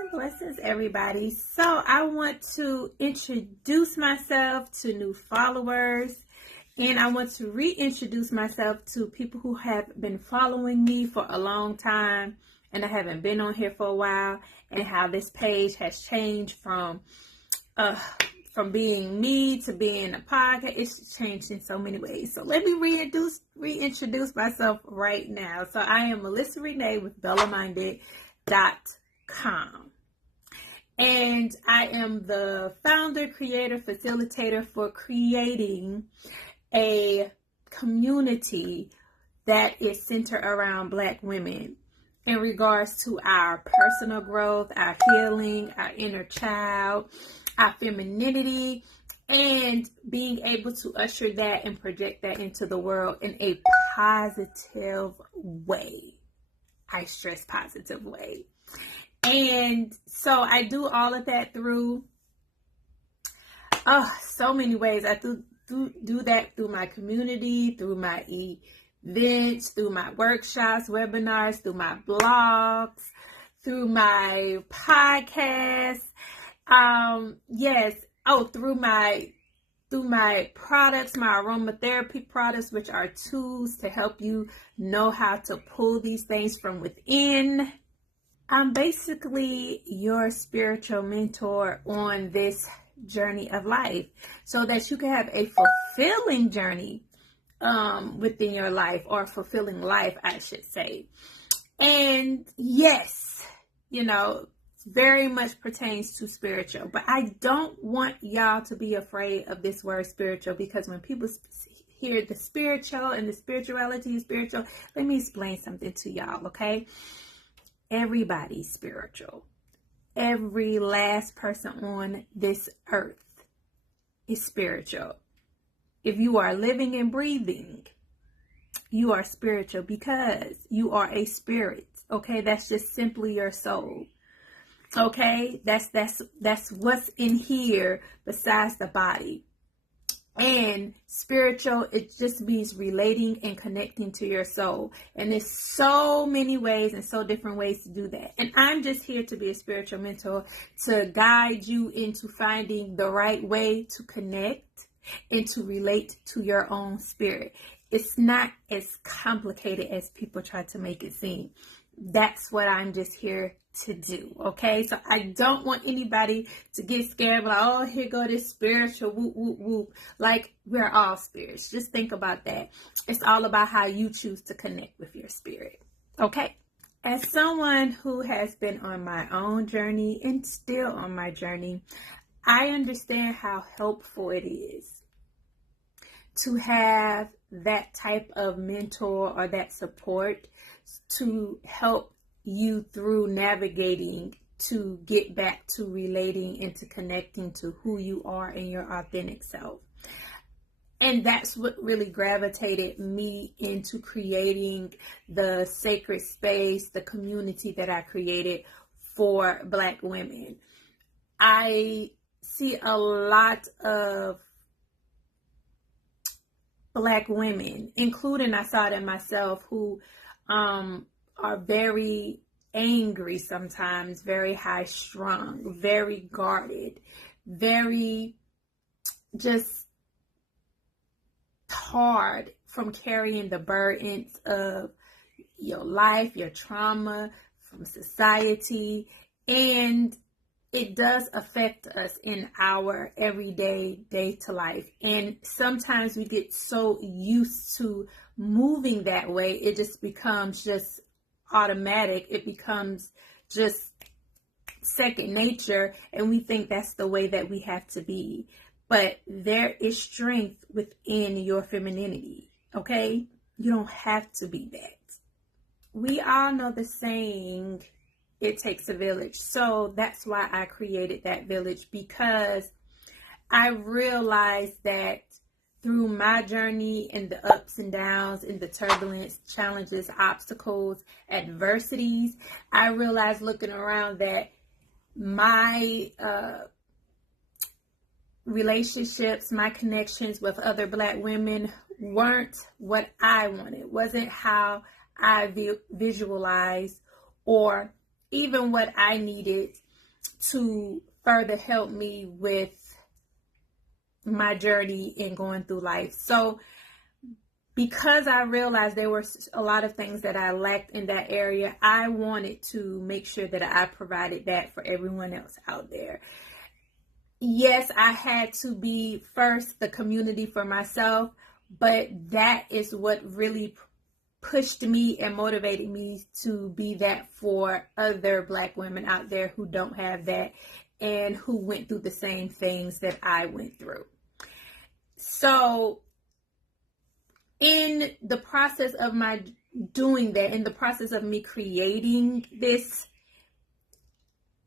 and blessings, everybody. So I want to introduce myself to new followers, and I want to reintroduce myself to people who have been following me for a long time and I haven't been on here for a while, and how this page has changed from being me to being a podcast. It's changed in so many ways. So let me reintroduce myself right now. So I am Melissa Renee with BellaMinded.com. And I am the founder, creator, facilitator for creating a community that is centered around Black women in regards to our personal growth, our healing, our inner child, our femininity, and being able to usher that and project that into the world in a positive way. I stress positive way. And so I do all of that through so many ways. I do that through my community, through my events, through my workshops, webinars, through my blogs, through my podcasts. Through my products, my aromatherapy products, which are tools to help you know how to pull these things from within. I'm basically your spiritual mentor on this journey of life so that you can have a fulfilling journey within your life, or fulfilling life, I should say. And yes, very much pertains to spiritual, but I don't want y'all to be afraid of this word spiritual, because when people hear the spiritual and the spirituality is spiritual, let me explain something to y'all, okay? Everybody's spiritual. Every last person on this earth is spiritual. If you are living and breathing, you are spiritual because you are a spirit, okay? That's just simply your soul. Okay, that's what's in here besides the body. And spiritual, it just means relating and connecting to your soul. And there's so many ways and so different ways to do that. And I'm just here to be a spiritual mentor, to guide you into finding the right way to connect and to relate to your own spirit. It's not as complicated as people try to make it seem. That's what I'm just here to do, okay? So I don't want anybody to get scared, like, oh, here go this spiritual, whoop, whoop, whoop. Like, we're all spirits. Just think about that. It's all about how you choose to connect with your spirit, okay? As someone who has been on my own journey and still on my journey, I understand how helpful it is to have that type of mentor or that support to help you through navigating to get back to relating and to connecting to who you are and your authentic self. And that's what really gravitated me into creating the sacred space, the community that I created for Black women. I see a lot of Black women, including, I saw it in myself, who are very angry sometimes, very high strung, very guarded, very just hard from carrying the burdens of your life, your trauma, from society. And it does affect us in our everyday day-to life. And sometimes we get so used to moving that way, it just becomes just automatic. It becomes just second nature, and we think that's the way that we have to be. But there is strength within your femininity, okay? You don't have to be that. We all know the saying, it takes a village. So that's why I created that village, because I realized that through my journey and the ups and downs and the turbulence, challenges, obstacles, adversities, I realized looking around that my relationships, my connections with other Black women weren't what I wanted, wasn't how I visualized, or even what I needed to further help me with my journey in going through life. So because I realized there were a lot of things that I lacked in that area, I wanted to make sure that I provided that for everyone else out there. Yes, I had to be first the community for myself, but that is what really pushed me and motivated me to be that for other Black women out there who don't have that and who went through the same things that I went through. So in the process of my doing that, in the process of me creating this,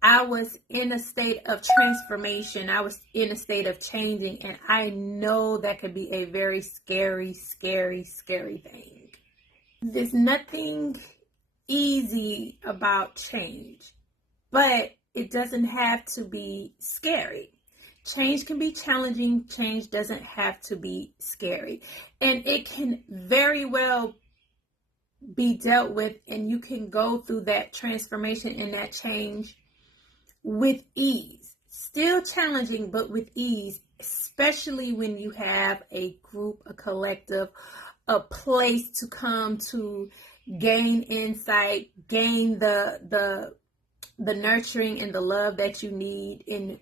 I was in a state of transformation. I was in a state of changing, and I know that could be a very scary, scary, scary thing. There's nothing easy about change, but it doesn't have to be scary. Change can be challenging. Change doesn't have to be scary. And it can very well be dealt with, and you can go through that transformation and that change with ease. Still challenging, but with ease, especially when you have a group, a collective, a place to come to gain insight, gain the nurturing and the love that you need in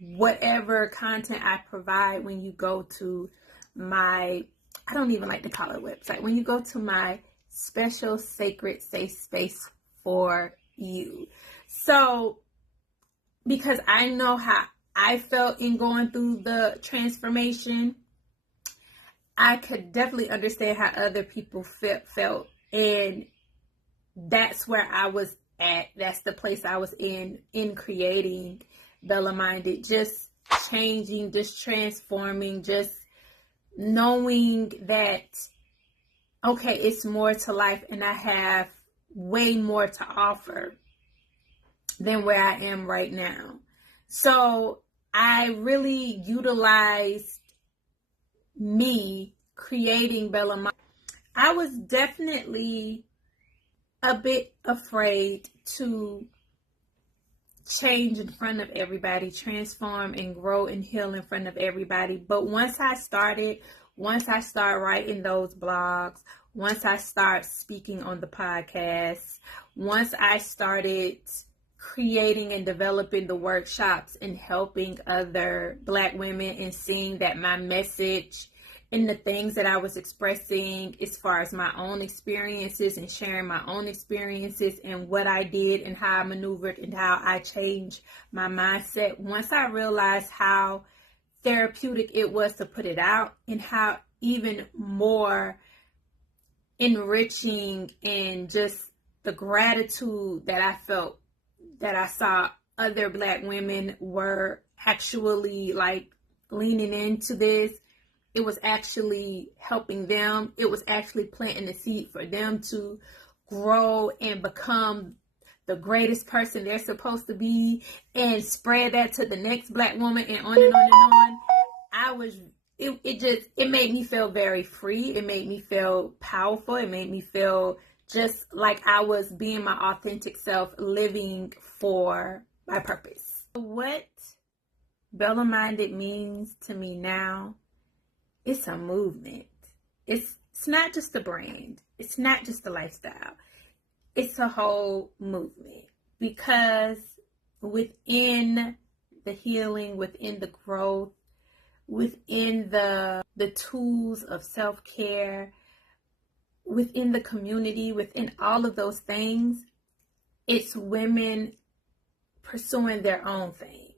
whatever content I provide. When you go to my, I don't even like to call it a website, when you go to my special sacred safe space for you. So, because I know how I felt in going through the transformation, I could definitely understand how other people felt. And that's where I was at. That's the place I was in creating Bella Minded, just changing, just transforming, just knowing that, okay, it's more to life and I have way more to offer than where I am right now. So I really utilized me creating Bella Minded. I was definitely a bit afraid to change in front of everybody, transform and grow and heal in front of everybody. But once I started writing those blogs, once I start speaking on the podcast, once I started creating and developing the workshops and helping other Black women and seeing that my message and the things that I was expressing as far as my own experiences and sharing my own experiences and what I did and how I maneuvered and how I changed my mindset. Once I realized how therapeutic it was to put it out and how even more enriching and just the gratitude that I felt that I saw other Black women were actually like leaning into this. It was actually helping them. It was actually planting the seed for them to grow and become the greatest person they're supposed to be and spread that to the next Black woman and on and on and on. It made me feel very free. It made me feel powerful. It made me feel just like I was being my authentic self, living for my purpose. What Bella Minded means to me now, it's a movement. It's not just a brand. It's not just a lifestyle. It's a whole movement, because within the healing, within the growth, within the tools of self-care, within the community, within all of those things, it's women pursuing their own thing.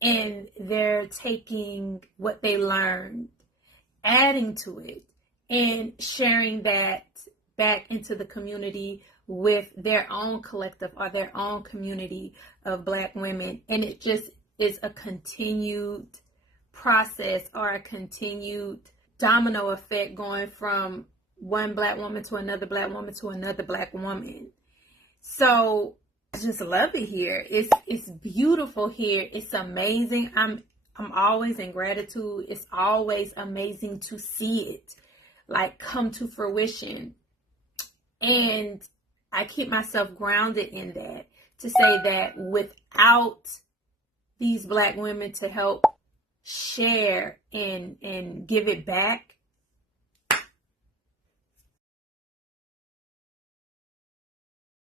And they're taking what they learned, adding to it, and sharing that back into the community with their own collective or their own community of Black women. And it just is a continued process or a continued domino effect going from one Black woman to another Black woman to another Black woman. So I just love it here. It's beautiful here. It's amazing. I'm always in gratitude. It's always amazing to see it like come to fruition. And I keep myself grounded in that to say that without these Black women to help share and give it back,